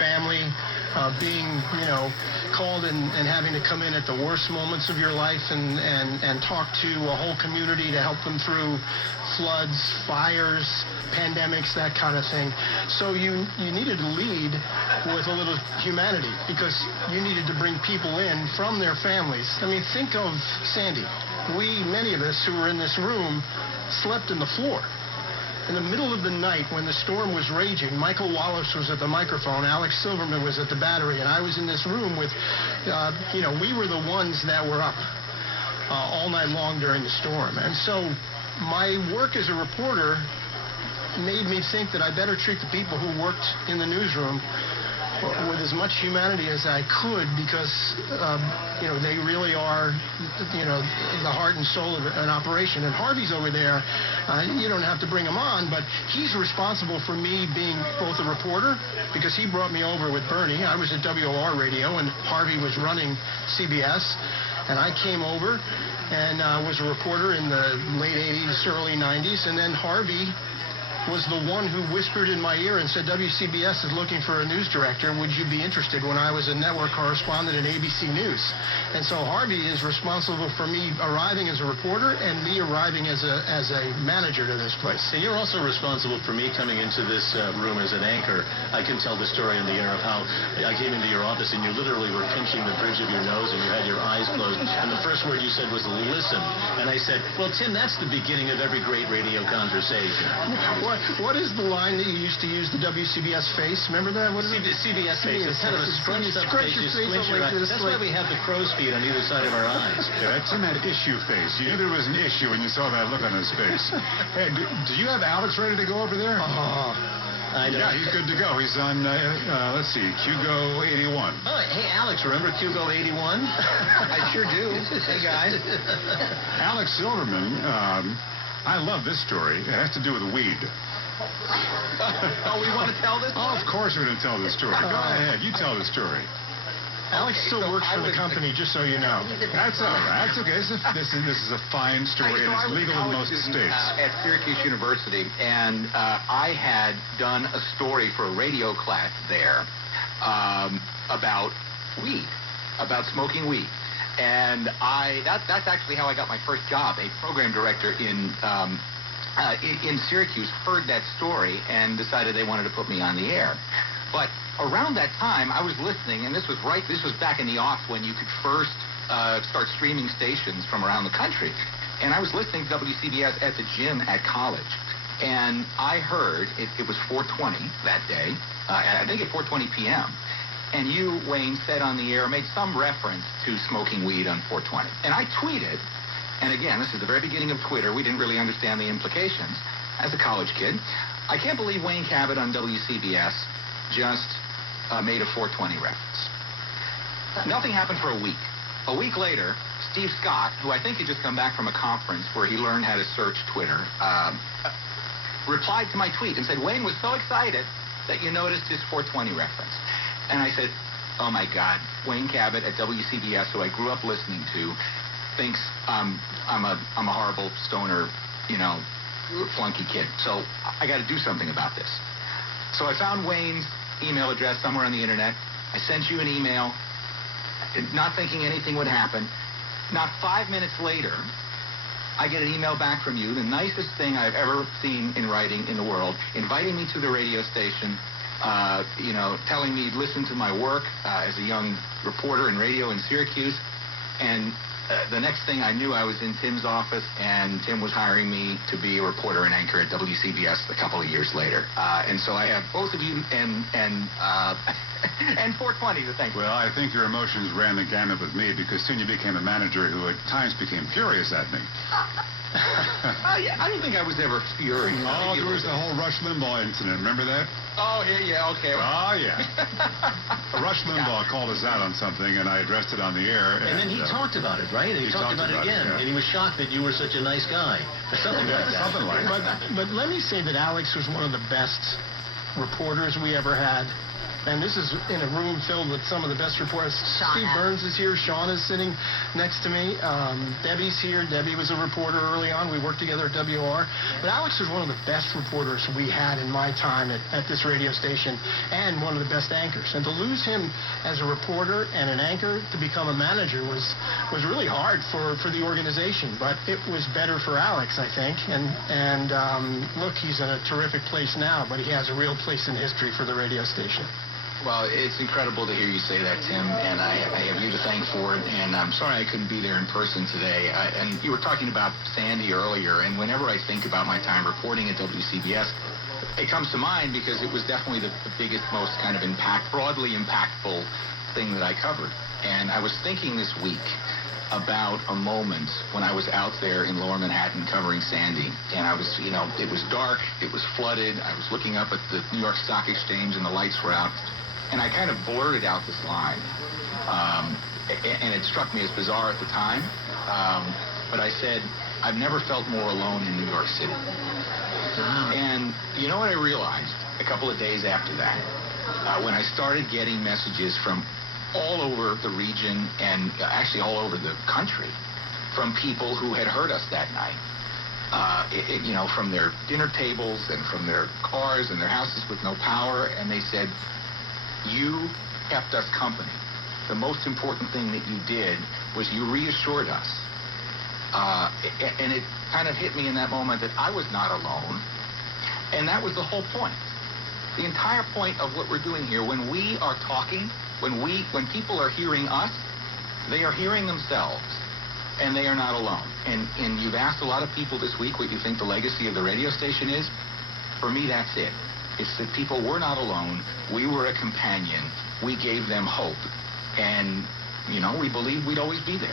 family, being, called and having to come in at the worst moments of your life and talk to a whole community to help them through floods, fires, pandemics, that kind of thing. So you needed to lead with a little humanity because you needed to bring people in from their families. I mean, think of Sandy. Many of us who were in this room slept in the floor. In the middle of the night when the storm was raging, Michael Wallace was at the microphone, Alex Silverman was at the battery, and I was in this room with, we were the ones that were up all night long during the storm. And so my work as a reporter made me think that I better treat the people who worked in the newsroom with as much humanity as I could because, they really are, the heart and soul of an operation. And Harvey's over there. You don't have to bring him on, but he's responsible for me being both a reporter because he brought me over with Bernie. I was at WOR Radio, and Harvey was running CBS. And I came over and was a reporter in the late 80s, early 90s. And then Harvey was the one who whispered in my ear and said, WCBS is looking for a news director. Would you be interested? When I was a network correspondent at ABC News. And so Harvey is responsible for me arriving as a reporter and me arriving as a manager to this place. And you're also responsible for me coming into this room as an anchor. I can tell the story in the air of how I came into your office and you literally were pinching the bridge of your nose and you had your eyes closed. And the first word you said was, listen. And I said, well, Tim, that's the beginning of every great radio conversation. What is the line that you used to use, the WCBS face? Remember that? What is it? CBS face. It's kind of a scrunched up face. You squint your eyes. That's why we have the crow's feet on either side of our eyes. Yeah, Tim had issue face. You knew there was an issue when you saw that look on his face. Hey, do you have Alex ready to go over there? I know. Yeah, he's good to go. He's on, let's see, Hugo 81. Oh, hey, Alex, remember Hugo 81? I sure do. Hey, guys. Alex Silverman, I love this story. It has to do with weed. We want to tell this Oh, of course we're going to tell this story. Go ahead. You tell the story. Alex still works for the company, just so you know. That's all right. That's okay. This is a fine story, and it's legal in most states. At Syracuse University, and I had done a story for a radio class there about weed, about smoking weed. And that's actually how I got my first job. A program director in Syracuse heard that story and decided they wanted to put me on the air. But around that time, I was listening, and this was back in the aughts when you could first start streaming stations from around the country. And I was listening to WCBS at the gym at college. And I heard, it was 4:20 that day, I think at 4:20 p.m., and you, Wayne, said on the air, made some reference to smoking weed on 420. And I tweeted, and again, this is the very beginning of Twitter. We didn't really understand the implications as a college kid. I can't believe Wayne Cabot on WCBS just made a 420 reference. Nothing happened for a week. A week later, Steve Scott, who I think had just come back from a conference where he learned how to search Twitter, replied to my tweet and said, Wayne was so excited that you noticed his 420 reference. And I said, oh, my God, Wayne Cabot at WCBS, who I grew up listening to, thinks I'm a horrible stoner, flunky kid. So I got to do something about this. So I found Wayne's email address somewhere on the internet. I sent you an email, not thinking anything would happen. Not 5 minutes later, I get an email back from you, the nicest thing I've ever seen in writing in the world, inviting me to the radio station, telling me listen to my work as a young reporter in radio in Syracuse. And the next thing I knew, I was in Tim's office, and Tim was hiring me to be a reporter and anchor at WCBS a couple of years later. And so I have both of you and 420 to thank. Well, I think your emotions ran the gamut with me because soon you became a manager who at times became furious at me. I don't think I was ever furious. Oh, there was the whole Rush Limbaugh incident. Remember that? Oh, yeah, okay. Oh, yeah. Rush Limbaugh called us out on something, and I addressed it on the air. And then he talked about it, right? And he talked about it again. And he was shocked that you were such a nice guy. Or something like that. Something like that. But let me say that Alex was one of the best reporters we ever had. And this is in a room filled with some of the best reporters. Steve Burns is here. Sean is sitting next to me. Debbie's here. Debbie was a reporter early on. We worked together at WR. But Alex was one of the best reporters we had in my time at this radio station, and one of the best anchors. And to lose him as a reporter and an anchor to become a manager was really hard for the organization. But it was better for Alex, I think. And look, he's in a terrific place now, but he has a real place in history for the radio station. Well, it's incredible to hear you say that, Tim, and I have you to thank for it, and I'm sorry I couldn't be there in person today. And you were talking about Sandy earlier, and whenever I think about my time reporting at WCBS, it comes to mind because it was definitely the biggest, most kind of broadly impactful thing that I covered. And I was thinking this week about a moment when I was out there in Lower Manhattan covering Sandy, and I was, it was dark, it was flooded, I was looking up at the New York Stock Exchange and the lights were out. And I kind of blurted out this line, and it struck me as bizarre at the time, but I said, I've never felt more alone in New York City. And you know what I realized a couple of days after that? When I started getting messages from all over the region and actually all over the country from people who had heard us that night, from their dinner tables and from their cars and their houses with no power, and they said, you kept us company. The most important thing that you did was you reassured us. And it kind of hit me in that moment that I was not alone. And that was the whole point. The entire point of what we're doing here, when we are talking, when people are hearing us, they are hearing themselves. And they are not alone. And you've asked a lot of people this week what you think the legacy of the radio station is. For me, that's it. It's that people were not alone. We were a companion. We gave them hope. And, we believed we'd always be there.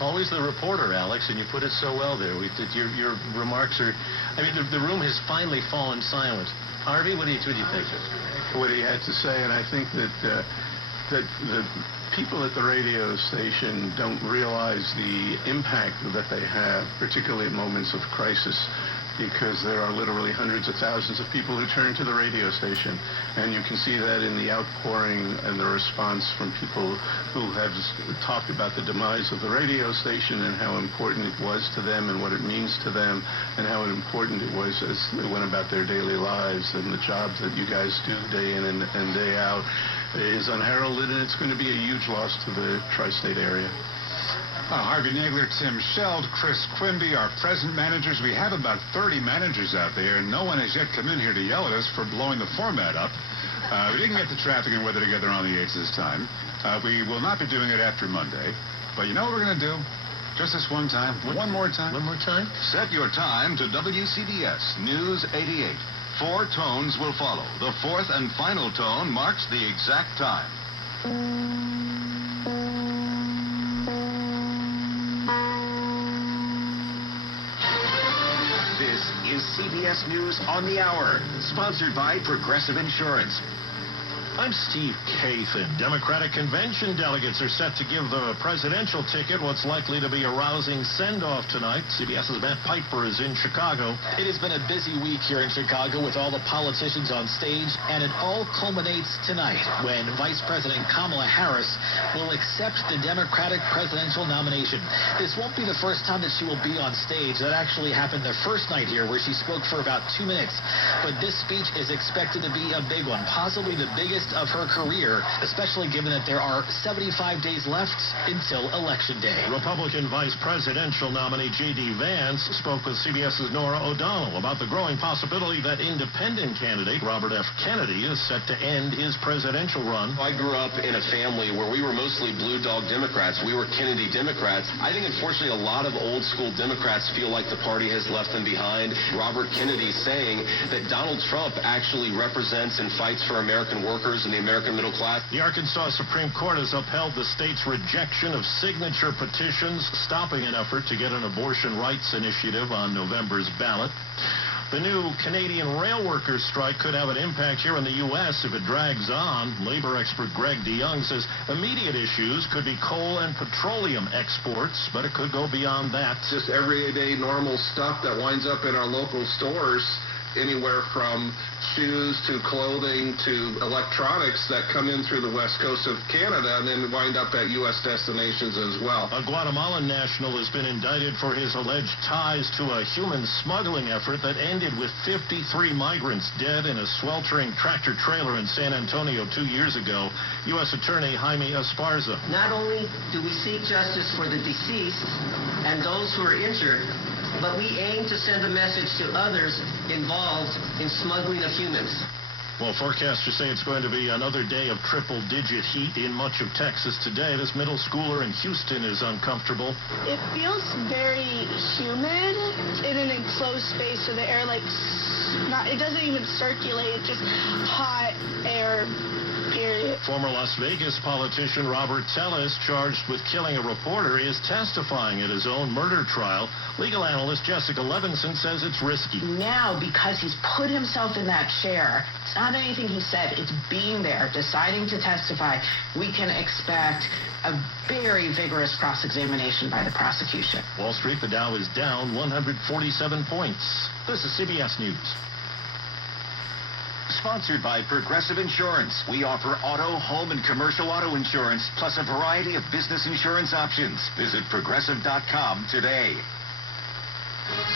Always the reporter, Alex, and you put it so well there. Your remarks are, the room has finally fallen silent. Harvey, what do you think? What he had to say, and I think that the people at the radio station don't realize the impact that they have, particularly at moments of crisis, because there are literally hundreds of thousands of people who turn to the radio station. And you can see that in the outpouring and the response from people who have talked about the demise of the radio station and how important it was to them and what it means to them and how important it was as they went about their daily lives. And the job that you guys do day in and day out is unheralded, and it's going to be a huge loss to the tri-state area. Harvey Nagler, Tim Sheld, Chris Quimby, our present managers. We have about 30 managers out there, and no one has yet come in here to yell at us for blowing the format up. We didn't get the traffic and weather together on the 8s this time. We will not be doing it after Monday. But you know what we're going to do? Just this one time. One more time. One more time? Set your time to WCBS News 88. 4 tones will follow. The 4th and final tone marks the exact time. This is CBS News on the Hour, sponsored by Progressive Insurance. I'm Steve Kathan. Democratic convention delegates are set to give the presidential ticket what's likely to be a rousing send-off tonight. CBS's Matt Piper is in Chicago. It has been a busy week here in Chicago with all the politicians on stage, and it all culminates tonight when Vice President Kamala Harris will accept the Democratic presidential nomination. This won't be the first time that she will be on stage. That actually happened the first night here where she spoke for about 2 minutes. But this speech is expected to be a big one, possibly the biggest of her career, especially given that there are 75 days left until Election Day. Republican Vice Presidential nominee J.D. Vance spoke with CBS's Norah O'Donnell about the growing possibility that independent candidate Robert F. Kennedy is set to end his presidential run. I grew up in a family where we were mostly blue dog Democrats. We were Kennedy Democrats. I think, unfortunately, a lot of old school Democrats feel like the party has left them behind. Robert Kennedy saying that Donald Trump actually represents and fights for American workers and the American middle class. The Arkansas Supreme Court has upheld the state's rejection of signature petitions stopping an effort to get an abortion rights initiative on November's ballot. The new Canadian rail workers strike could have an impact here in the U.S. if it drags on. Labor expert Greg DeYoung says immediate issues could be coal and petroleum exports, but it could go beyond that. Just everyday normal stuff that winds up in our local stores anywhere from shoes to clothing to electronics that come in through the west coast of Canada and then wind up at U.S. destinations as well. A Guatemalan national has been indicted for his alleged ties to a human smuggling effort that ended with 53 migrants dead in a sweltering tractor trailer in San Antonio 2 years ago. U.S. Attorney Jaime Esparza. Not only do we seek justice for the deceased and those who are injured, but we aim to send a message to others involved in smuggling of humans. Well, forecasters say it's going to be another day of triple-digit heat in much of Texas today. This middle schooler in Houston is uncomfortable. It feels very humid in an enclosed space, so the air, it doesn't even circulate, just hot air. Period. Former Las Vegas politician Robert Tellis, charged with killing a reporter, is testifying at his own murder trial. Legal analyst Jessica Levinson says it's risky. Now, because he's put himself in that chair, it's not anything he said, it's being there, deciding to testify. We can expect a very vigorous cross-examination by the prosecution. Wall Street, the Dow is down 147 points. This is CBS News. Sponsored by Progressive Insurance. We offer auto, home, and commercial auto insurance, plus a variety of business insurance options. Visit Progressive.com today.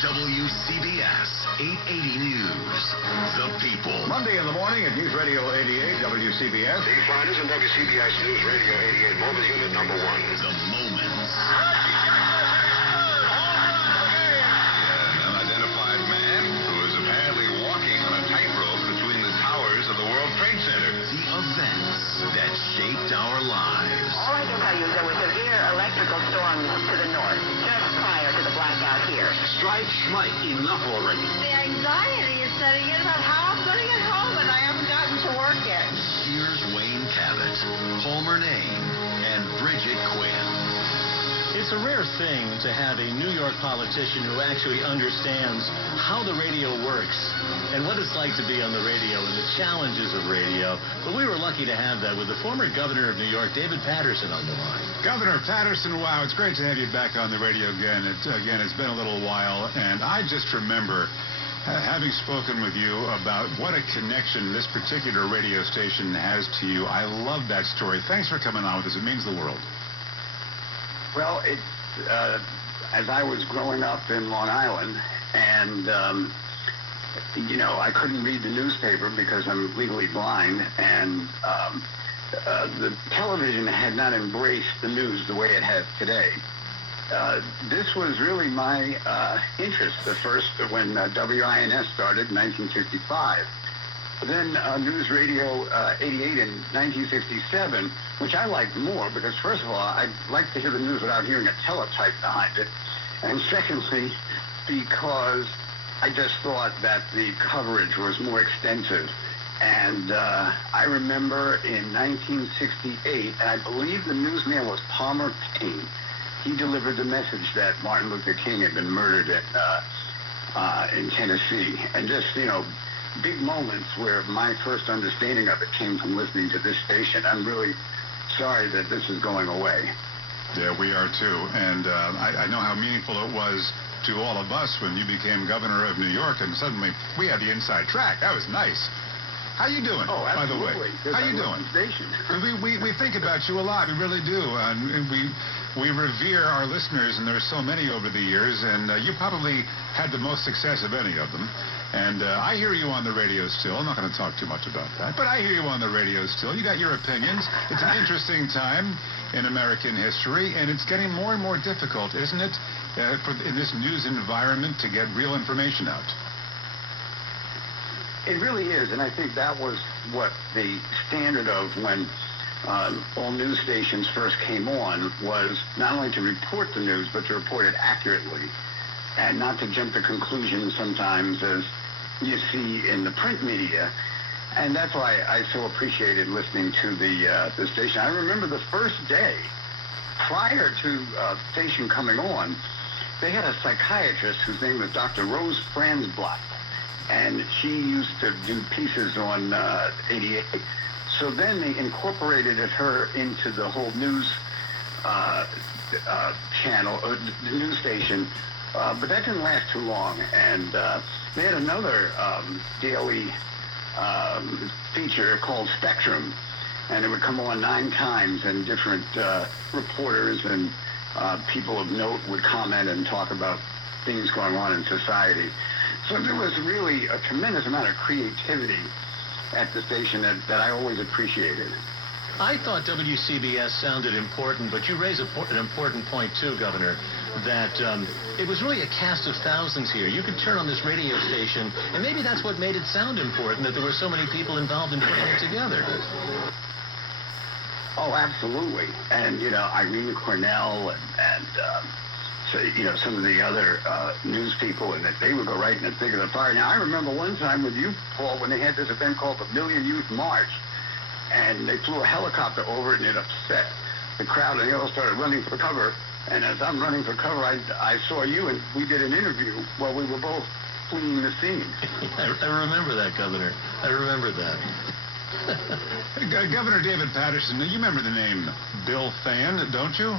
WCBS 880 News. The People. Monday in the morning at News Radio 88, WCBS. Dave Flanders and WCBS News Radio 88, Moment Unit number 1. The Moments. An unidentified man who is apparently walking on a tightrope between the towers of the World Trade Center. The events that shaped our lives. All I can tell you is there was a severe electrical storm to the north, just prior to the blackout here. Strike Schmike, enough already. The anxiety is setting in about how I'm going to get home, and I haven't gotten to work yet. Here's Wayne Cabot, Palmer Name, and Bridget Quinn. It's a rare thing to have a New York politician who actually understands how the radio works and what it's like to be on the radio and the challenges of radio. But we were lucky to have that with the former governor of New York, David Paterson, on the line. Governor Paterson, wow, it's great to have you back on the radio again. It's been a little while, and I just remember having spoken with you about what a connection this particular radio station has to you. I love that story. Thanks for coming on with us. It means the world. Well, as I was growing up in Long Island, and, I couldn't read the newspaper because I'm legally blind, and the television had not embraced the news the way it has today. This was really my interest, the first when WINS started in 1955. Then News Radio 88 in 1967, which I liked more because, first of all, I like to hear the news without hearing a teletype behind it. And secondly, because I just thought that the coverage was more extensive. And I remember in 1968, and I believe the newsman was Palmer Payne, he delivered the message that Martin Luther King had been murdered in Tennessee. And just, big moments where my first understanding of it came from listening to this station. I'm really sorry that this is going away. Yeah, we are too. And I know how meaningful it was to all of us when you became governor of New York, and suddenly we had the inside track. That was nice. How you doing, oh, by the way? How you doing? We think about you a lot. We really do. And we revere our listeners, and there's so many over the years, and you probably had the most success of any of them. And I hear you on the radio still. I'm not going to talk too much about that, but I hear you on the radio still. You got your opinions. It's an interesting time in American history, and it's getting more and more difficult, isn't it, in this news environment to get real information out? It really is, and I think that was what the standard of when all news stations first came on was not only to report the news, but to report it accurately and not to jump to conclusions sometimes as you see in the print media. And that's why I so appreciated listening to the station. I remember the first day prior to the station coming on, they had a psychiatrist whose name was Dr. Rose Franzblatt. And she used to do pieces on 88. So then they incorporated her into the whole news channel, the news station, But that didn't last too long, and they had another daily feature called Spectrum, and it would come on 9 times, and different reporters and people of note would comment and talk about things going on in society. So there was really a tremendous amount of creativity at the station that I always appreciated. I thought WCBS sounded important, but you raise an important point, too, Governor, that it was really a cast of thousands here. You could turn on this radio station, and maybe that's what made it sound important, that there were so many people involved in putting it together. Oh, absolutely. And, you know, Irene Cornell and so, you know, some of the other news people, and that they would go right in the thick of the fire. Now, I remember one time with you, Paul, when they had this event called the Million Youth March, and they flew a helicopter over it, and it upset the crowd, and they all started running for cover. And as I'm running for cover, I saw you, and we did an interview while we were both fleeing the scene. I remember that, Governor. I remember that. Governor David Patterson, you remember the name Bill Than, don't you?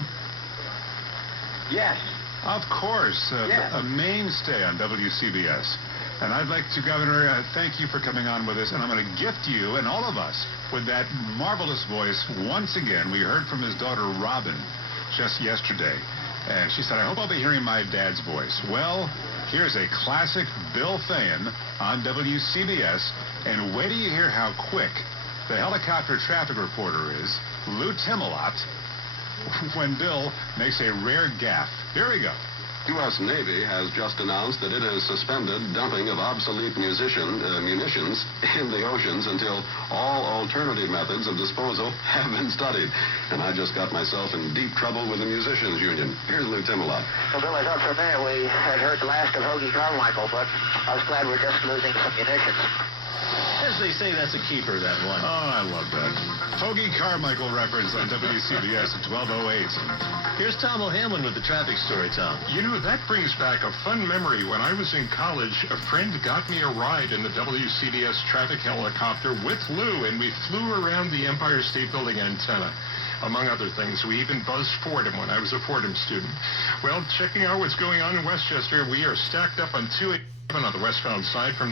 Yes. Of course. Yes. A mainstay on WCBS. And I'd like to, Governor, thank you for coming on with us, and I'm going to gift you and all of us with that marvelous voice once again. We heard from his daughter, Robin, just yesterday, and she said, I hope I'll be hearing my dad's voice. Well, here's a classic Bill Than on WCBS, and wait till you hear how quick the helicopter traffic reporter is, Lou Timelot, when Bill makes a rare gaffe. Here we go. U.S. Navy has just announced that it has suspended dumping of obsolete munitions in the oceans until all alternative methods of disposal have been studied. And I just got myself in deep trouble with the Musicians Union. Here's Lou Timelot. Well, Bill, I thought for a minute we had heard the last of Hoagie Carmichael, but I was glad we're just losing some munitions. As they say, that's a keeper, that one. Oh, I love that. Hoagie Carmichael reference on WCBS at 12:08. Here's Tom O'Hanlon with the traffic story, Tom. You know, that brings back a fun memory. When I was in college, a friend got me a ride in the WCBS traffic helicopter with Lou, and we flew around the Empire State Building antenna. Among other things, we even buzzed Fordham when I was a Fordham student. Well, checking out what's going on in Westchester, we are stacked up on 287 on the westbound side from the